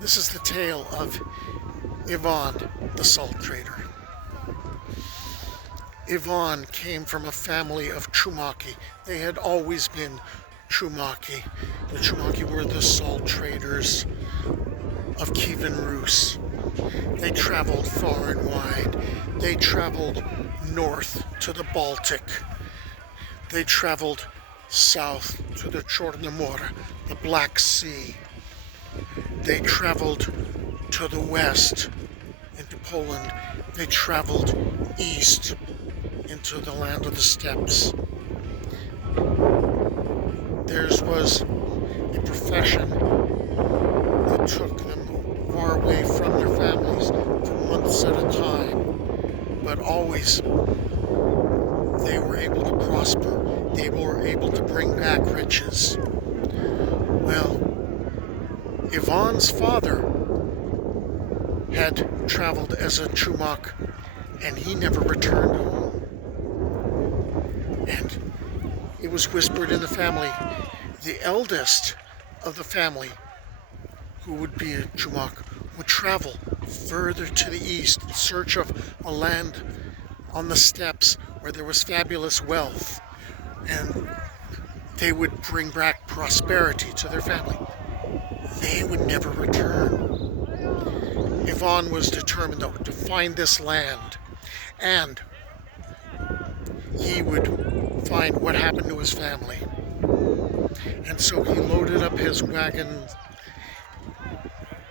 This is the tale of Ivan, the salt trader. Ivan came from a family of Chumaki. They had always been Chumaki. The Chumaki were the salt traders of Kievan Rus. They traveled far and wide. They traveled north to the Baltic. They traveled south to the Chorne More, the Black Sea. They traveled to the west into Poland. They traveled east into the land of the steppes. Theirs was a profession that took them far away from their families for months at a time, but always they were able to prosper. They were able to bring back riches. Well, Ivan's father had traveled as a Chumak, and he never returned home. And it was whispered in the family, the eldest of the family, who would be a Chumak, would travel further to the east in search of a land on the steppes where there was fabulous wealth, and they would bring back prosperity to their family. They would never return. Ivan was determined, though, to find this land, and he would find what happened to his family. And so he loaded up his wagon,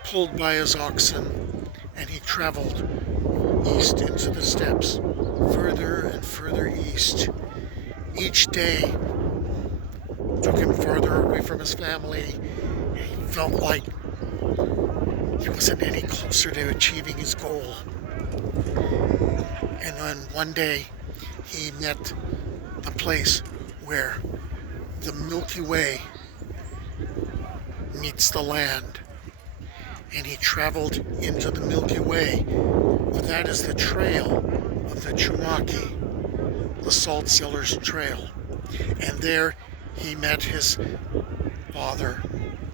pulled by his oxen, and he traveled east into the steppes, further and further east. Each day took him farther away from his family. He felt like he wasn't any closer to achieving his goal. And then one day he met the place where the Milky Way meets the land. And he traveled into the Milky Way, for that is the trail of the Chumaki, the salt sellers' trail. And there he met his father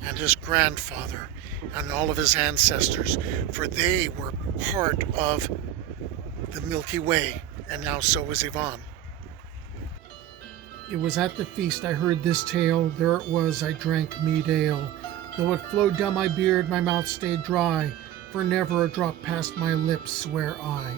and his grandfather and all of his ancestors, for they were part of the Milky Way, and now so was Ivan. It was at the feast I heard this tale, there it was I drank mead ale. Though it flowed down my beard, my mouth stayed dry, for never a drop passed my lips, swear I.